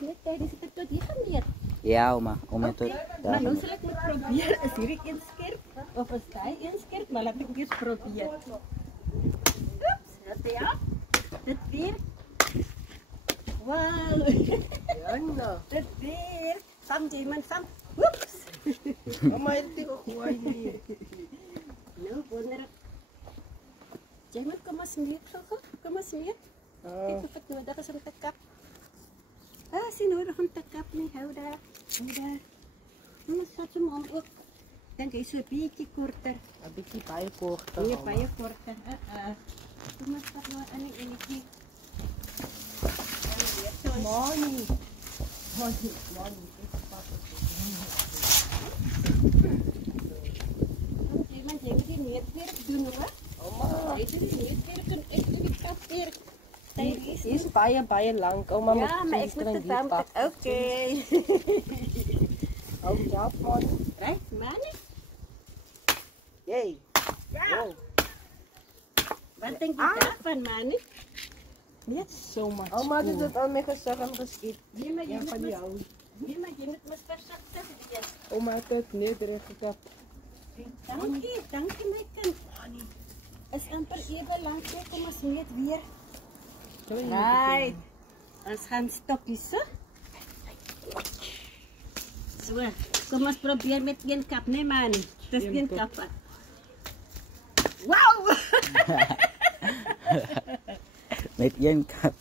net tijdens het tot hier gemeet. Ja, oma tot. Maar nou zal ik maar proberen. Is hier inscherp of is hij inscherp? Maar laat ik eens proberen. Oeps, dat ja. Dit weer. Wauw. Ja, nou. Dit weer. Sam, Jaman, Sam. Oeps. Mama, itu kuah ini. Nou, wonder. Jaman, kom maar smeek zo goed. Kom maar smeek. Kijk of het nodig is om te kap. Ah, is nodig om te kap nie. Hou daar. Hou daar. Ons gaat hem om ook. Dan is het een beetje korter. Een beetje baie korter. Nee, baie korter. Kom maar stap nou aan die enetjie. Mani. Iemand jy moet die meetwerk doen hoor. Oma. Jy doen die meetwerk en ek doen die kapwerk. Hier is baie lank. Oma moet Ja, maar ek moet dit dan okay. Hou ja, man. Right, Manny? Yay. Ja. Wow. Wat denk je daarvan, Manny? Niet zomaar. Oma doet het al met gezag en geschiet. Nee, maar Ja, van jou. Nee, maar je moet me voorzichtig wees. Oma heeft het nederig gekapt. Dankie my kind. Is amper even lang, kom ons meet weer. Right. Ons gaan stop hier so. So, kom ons probeer met een kap, nee man. Dis een kap. Wow! Met een kap.